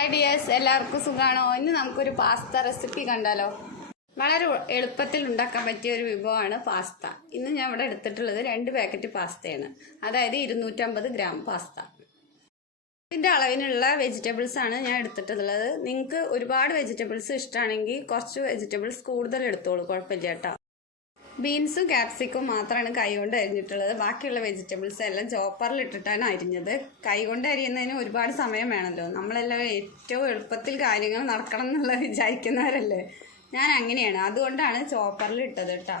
Hi dears, എല്ലാവർക്കും സുഖമാണോ? ഇന്ന് നമുക്കൊരു പാസ്ത റെസിപ്പി കണ്ടാലോ? വളരെ എളുപ്പത്തിൽ ഉണ്ടാക്കാൻ പറ്റിയ ഒരു വിഭവമാണ് പാസ്ത. ഇന്ന് ഞാൻ ഇവിടെ എടുത്തിട്ടുള്ളത് 2 പാക്കറ്റ് പാസ്തയാണ്, അതായത് 250 ഗ്രാം പാസ്ത. ഇതിൻ്റെ അളവിനുള്ള വെജിറ്റബിൾസ് ആണ് ഞാൻ എടുത്തിട്ടുള്ളത്. നിങ്ങൾക്ക് ഒരുപാട് വെജിറ്റബിൾസ് ഇഷ്ടമാണെങ്കിൽ കുറച്ച് വെജിറ്റബിൾസ് കൂടുതൽ എടുത്തോളൂ, കുഴപ്പമില്ല കേട്ടോ. ബീൻസും ക്യാപ്സിക്കും മാത്രമാണ് കൈകൊണ്ട് അരിഞ്ഞിട്ടുള്ളത്. ബാക്കിയുള്ള വെജിറ്റബിൾസ് എല്ലാം ചോപ്പറിൽ ഇട്ടിട്ടാണ് അരിഞ്ഞത്. കൈകൊണ്ട് അരിയുന്നതിന് ഒരുപാട് സമയം വേണമല്ലോ. നമ്മളെല്ലാം ഏറ്റവും എളുപ്പത്തിൽ കാര്യങ്ങൾ നടക്കണം എന്നുള്ളത് വിചാരിക്കുന്നവരല്ലേ. ഞാൻ അങ്ങനെയാണ്, അതുകൊണ്ടാണ് ചോപ്പറിൽ ഇട്ടത് കേട്ടോ.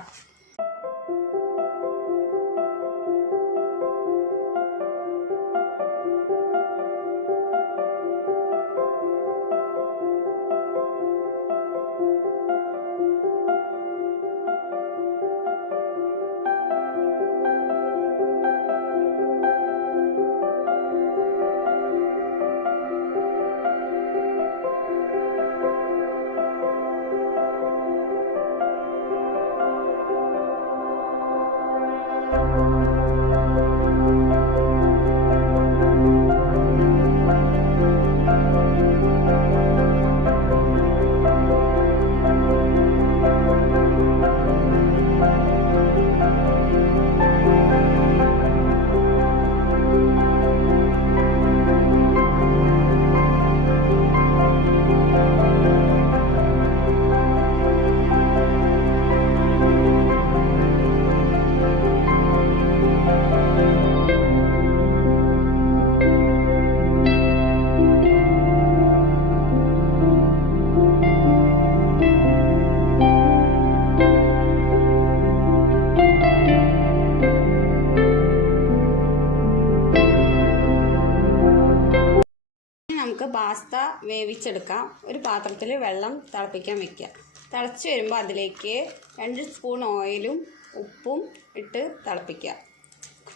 നമുക്ക് പാസ്ത വേവിച്ചെടുക്കാം. ഒരു പാത്രത്തിൽ വെള്ളം തിളപ്പിക്കാൻ വെക്കുക. തിളച്ച് വരുമ്പോൾ അതിലേക്ക് 2 സ്പൂൺ ഓയിലും ഉപ്പും ഇട്ട് തിളപ്പിക്കുക.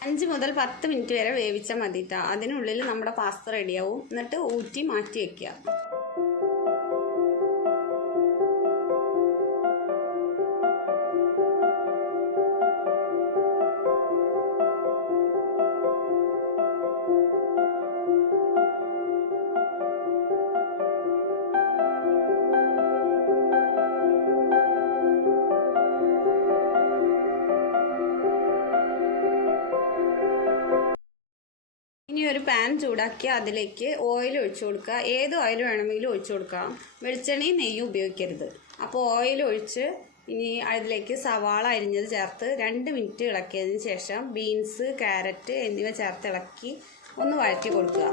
5 മുതൽ 10 മിനിറ്റ് വരെ വേവിച്ചാൽ മതി കേട്ടോ. അതിനുള്ളിൽ നമ്മുടെ പാസ്ത റെഡിയാവും. എന്നിട്ട് ഊറ്റി മാറ്റി വയ്ക്കുക. ഇനി ഒരു പാൻ ചൂടാക്കി അതിലേക്ക് ഓയിൽ ഒഴിച്ചു കൊടുക്കുക. ഏത് ഓയിൽ വേണമെങ്കിലും ഒഴിച്ചു കൊടുക്കാം. വെളിച്ചെണ്ണയും നെയ്യും ഉപയോഗിക്കരുത്. അപ്പോൾ ഓയിൽ ഒഴിച്ച് ഇനി അതിലേക്ക് സവാള അരിഞ്ഞത് ചേർത്ത് 2 മിനിറ്റ് ഇളക്കിയതിന് ശേഷം ബീൻസ്, ക്യാരറ്റ് എന്നിവ ചേർത്ത് ഇളക്കി ഒന്ന് വഴറ്റി കൊടുക്കുക.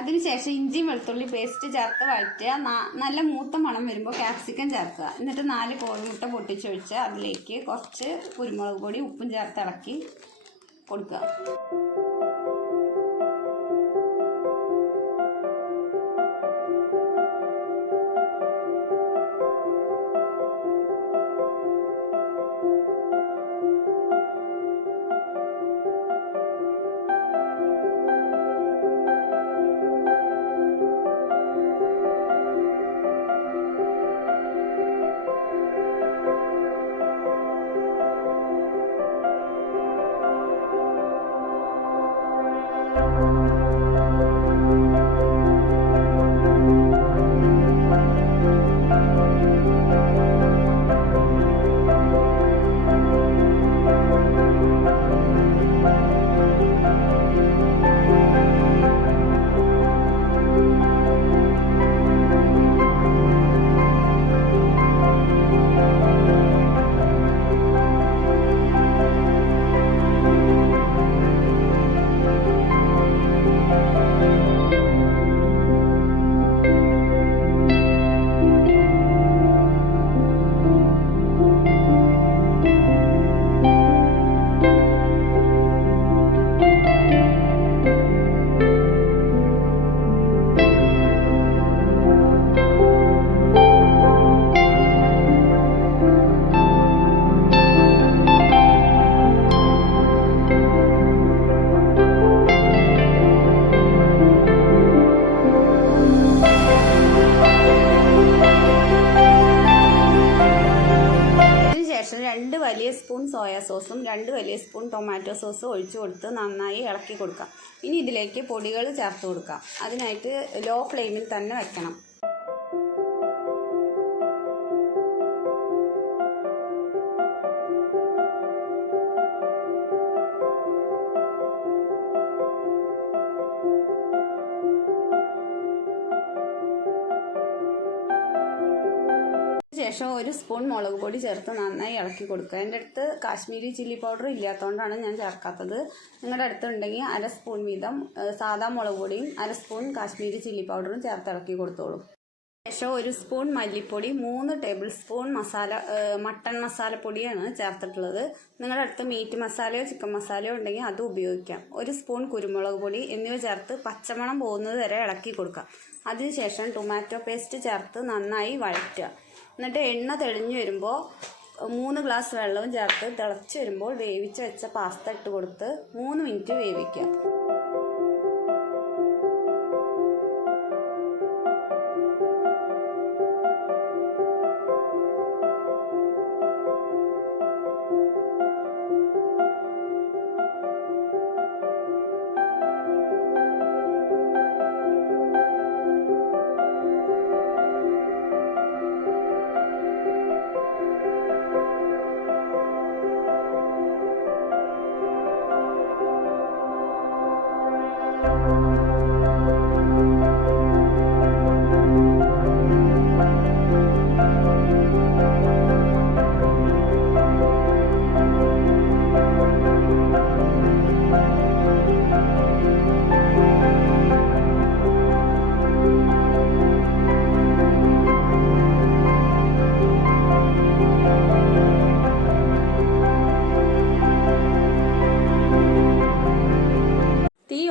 അതിനുശേഷം ഇഞ്ചിയും വെളുത്തുള്ളി പേസ്റ്റ് ചേർത്ത് വഴറ്റുക. നല്ല മൂത്ത മണം വരുമ്പോൾ ക്യാപ്സിക്കം ചേർക്കുക. എന്നിട്ട് 4 കോഴിമുട്ട പൊട്ടിച്ചൊഴിച്ച് അതിലേക്ക് കുറച്ച് കുരുമുളക് പൊടി, ഉപ്പും ചേർത്ത് ഇളക്കി കൊടുക്കുക. 2 വലിയ സ്പൂൺ ടൊമാറ്റോ സോസ് ഒഴിച്ചു കൊടുത്ത് നന്നായി ഇളക്കി കൊടുക്കാം. ഇനി ഇതിലേക്ക് പൊടികൾ ചേർത്ത് കൊടുക്കാം. അതിനായിട്ട് ലോ ഫ്ലെയിമിൽ തന്നെ വെക്കണം. ശേഷം 1 സ്പൂൺ മുളക് പൊടി ചേർത്ത് നന്നായി ഇളക്കി കൊടുക്കുക. എൻ്റെ അടുത്ത് കാശ്മീരി ചില്ലി പൗഡർ ഇല്ലാത്തതുകൊണ്ടാണ് ഞാൻ ചേർക്കാത്തത്. നിങ്ങളുടെ അടുത്തുണ്ടെങ്കിൽ 1/2 സ്പൂൺ വീതം സാദാ മുളക് പൊടിയും 1/2 സ്പൂൺ കാശ്മീരി ചില്ലി പൗഡറും ചേർത്ത് ഇളക്കി കൊടുത്തോളൂ. ശേഷം 1 സ്പൂൺ മല്ലിപ്പൊടി, 3 ടേബിൾ സ്പൂൺ മട്ടൺ മസാലപ്പൊടിയാണ് ചേർത്തിട്ടുള്ളത്. നിങ്ങളുടെ അടുത്ത് മീറ്റ് മസാലയോ ചിക്കൻ മസാലയോ ഉണ്ടെങ്കിൽ അതും ഉപയോഗിക്കാം. 1 സ്പൂൺ കുരുമുളക് പൊടി എന്നിവ ചേർത്ത് പച്ചമണം പോകുന്നത് വരെ ഇളക്കി കൊടുക്കാം. അതിനുശേഷം ടൊമാറ്റോ പേസ്റ്റ് ചേർത്ത് നന്നായി വഴറ്റുക. എന്നിട്ട് എണ്ണ തെളിഞ്ഞു വരുമ്പോൾ 3 ഗ്ലാസ് വെള്ളവും ചേർത്ത് തിളച്ച് വരുമ്പോൾ വേവിച്ച് വെച്ച പാസ്ത ഇട്ട് കൊടുത്ത് 3 മിനിറ്റ് വേവിക്കുക.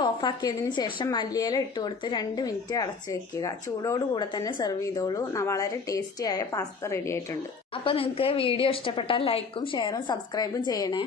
ഓഫാക്കിയതിന് ശേഷം മല്ലിയില ഇട്ട് കൊടുത്ത് 2 മിനിറ്റ് അടച്ചു വെക്കുക. ചൂടോടുകൂടെ തന്നെ സെർവ് ചെയ്തോളൂ. വളരെ ടേസ്റ്റിയായ പാസ്ത റെഡി ആയിട്ടുണ്ട്. അപ്പോൾ നിങ്ങൾക്ക് വീഡിയോ ഇഷ്ടപ്പെട്ടാൽ ലൈക്കും ഷെയറും സബ്സ്ക്രൈബും ചെയ്യണേ.